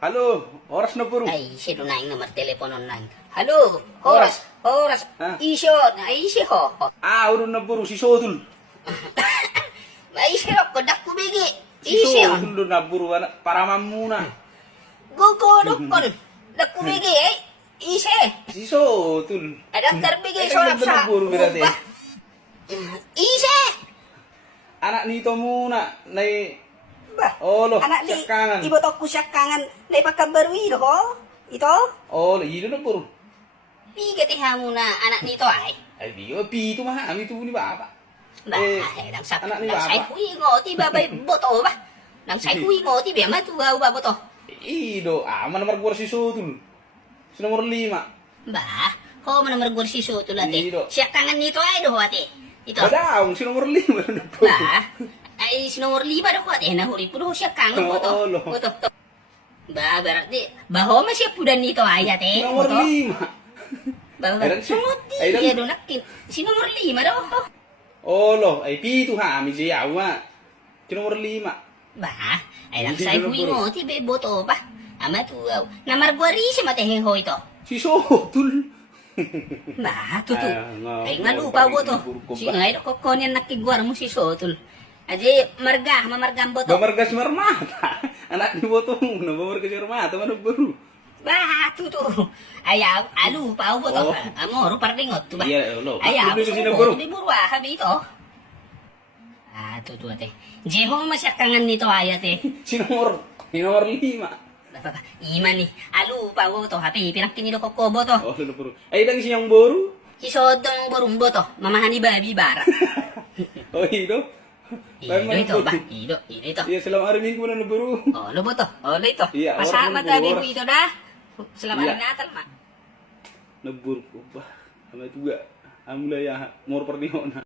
Halo, oras na puro. Ay, sino na yung nomor telepono na. Halo, oras. Ha? Isyo, ho. Urun na puro, si Sodul. Maisyo, kodak kubigi. Si Isyo. Sodul na puro, para mamuna. Gugodok kon. Dak kubigi, Ise. Si Sodul. Adak karbigi, Ay, sorap ganda sa. ng puro, birate. Ise. Anak nito muna, nay... Bah, Olo, anak ni, syakangan. ibotok ko syakangan na ipagkabaruin ko. Ito? Olo, ilo na puro. Pigatiha mo na anak nito ay. Ay, di ko, pito mahami ito ni Bapa. Bah, nang sa anak ni nang Baba. say hui ngo ti babay boto ba? Nang say hui ngo ti bema tu ba boto. Ido, mana margor si Sodul. Si nomor 5. Bah, ko man margor si Soto late. Ido. Syakangan nito ay do ate. Ito. Badaong, si nomor 5 na puro. Bah, ay sinomor 5 do ko ate nahuri puno syakangan boto. Olo. Boto. Bah, berarti baho man siya pudan nito ay ate. Si nomor Boto. 5. Bah, Ayun, sunod ayun. di do nakin. Sinomor 5 do. Olo, ay pito ha, mi siya ma. Si nomor 5. Bah, ay nang Hindi say na hui puro. ngo ti be boto ba? Ama tu na margwari si matehe ho ito. Si Sodul. Bah, tutu. Ay, Ay nga lupa bo to. Si ngay ko konyan nakigwar mo si Sotul. Aje marga, mamargam bo to. Bamargas marmata. Anak ni Boto muna, bamargas marmata. Mana baru? Bah, tutu. Ayaw, alu pa bo to. Oh. Amo ru pardingot tu ba. Iya, lo. Ayaw, Ano sa sinaburo? Di burwa habi ito. Ah, tutu ate. Jeho masyakangan nito ayate. Si nomor 5. Iman ni, alu pa bo to. Habi pinakinido ko kobo to. Oh, ano puro. Ay, lang siyang boru. Isodong borumbo to. Mamahani babi bara. Oh, ito. Ido ito ba? Ido ito. Iya, selamat hari Minggu na naburu. Oh, lo to? Oh, lo ito. Iya, Pasama oras, tabi oras. ko ito na. Selamat Iya. Natal, ma. Naburu ko ba? Ama juga. Amula ya, mor perdiho na.